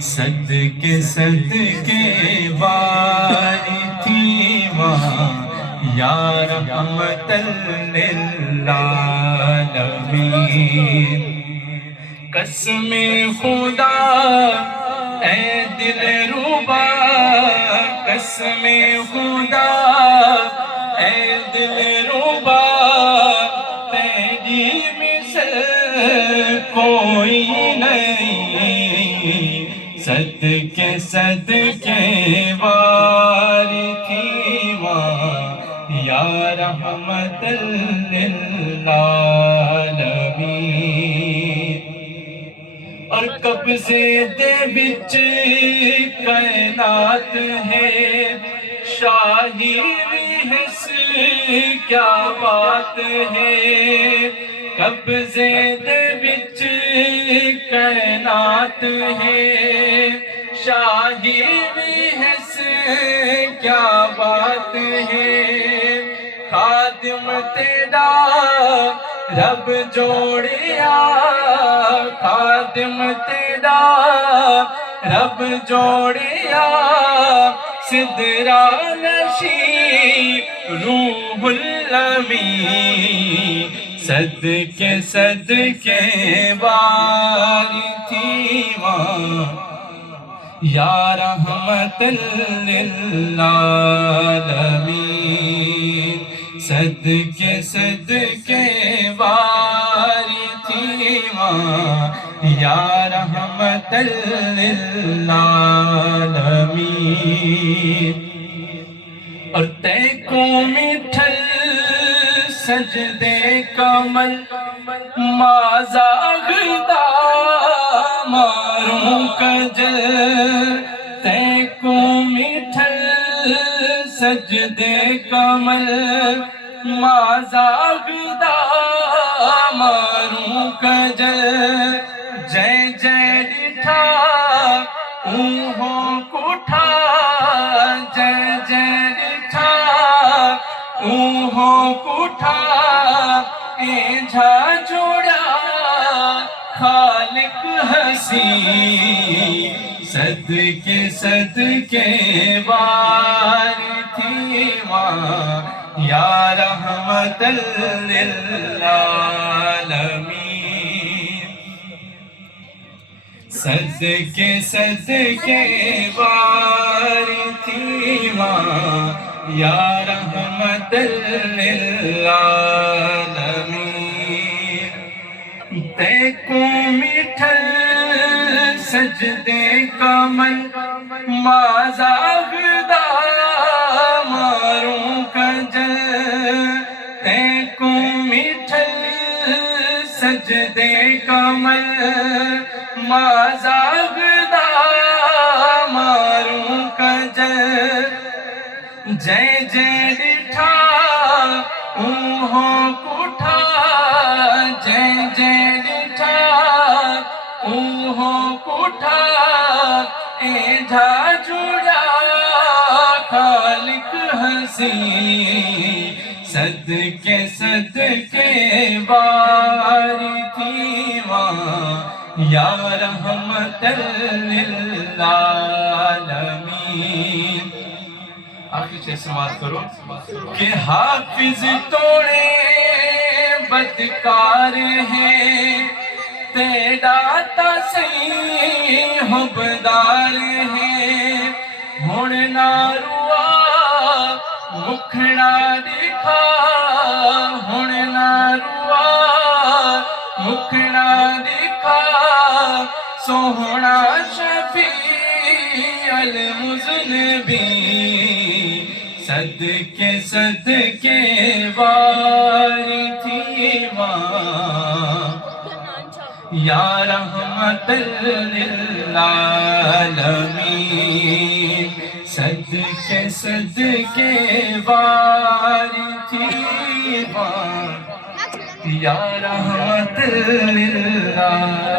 صدقے صدقے باری تھی وہاں یا رحمت للعالمین۔ قسم خدا اے دل ربا، قسم خدا اے دل ربا، تیری مثل کوئی نہیں۔ صدقے صدقے باری تھی وہاں یا رحمت للعالمین۔ اور قبضے دے وچ کائنات ہے، شاہی حس کیا بات ہے۔ قبضے دے وچ کائنات ہے، شاہی حس کیا بات ہے۔ خادم تیرا رب جوڑیا، خادم تیرا رب جوڑیا، سدرا نشین روح الامین۔ صدقے صدقے باری تھی وہاں یا رحمت للعالمین۔ صدقے صدقے باری تھی وہاں یا رحمت للعالمین۔ اور تے کو مٹھل سجدے کمل مازاغدہ ماروں کجل، تے کو مٹھل سجدے کمل مازاغدہ ماروں کجل۔ جے جے ڈٹھا اوہوں کٹھا، جے جے ڈٹھا اوہوں کٹھا، اے جھا جوڑا خالق حسین۔ صدقے صدقے باری تھی وہاں یا رحمت للعالمین۔ صدقے صدقے باری تھی وہاں یا رحمت للعالمین۔ تے کو مٹھل سجدے کمل مازاغدہ ماروں کجل، تے کو مٹھل سجدے کمل مازاغدہ ماروں کجل۔ جے جے ڈٹھا اوہوں کٹھا، جے جے ڈٹھا اوہوں کٹھا، اے جھا جڑا خالق حسین۔ صدقے صدقے باری تھی وہاں یا رحمت للعالمین۔ آخری سے سماعت کرو کہ حافظ توڑے بدکار ہیں، تیرا تسیح حبدار ہیں۔ ہن نہ روا مکھڑا دکھا، ہن نہ روا مکھڑا دکھا، سوہنا شفیع المذنبین۔ صدقے صدقے باری تھی وہاں یا رحمت للعالمین۔ صدقے صدقے باری تھی وہاں یا رحمت للعالمین۔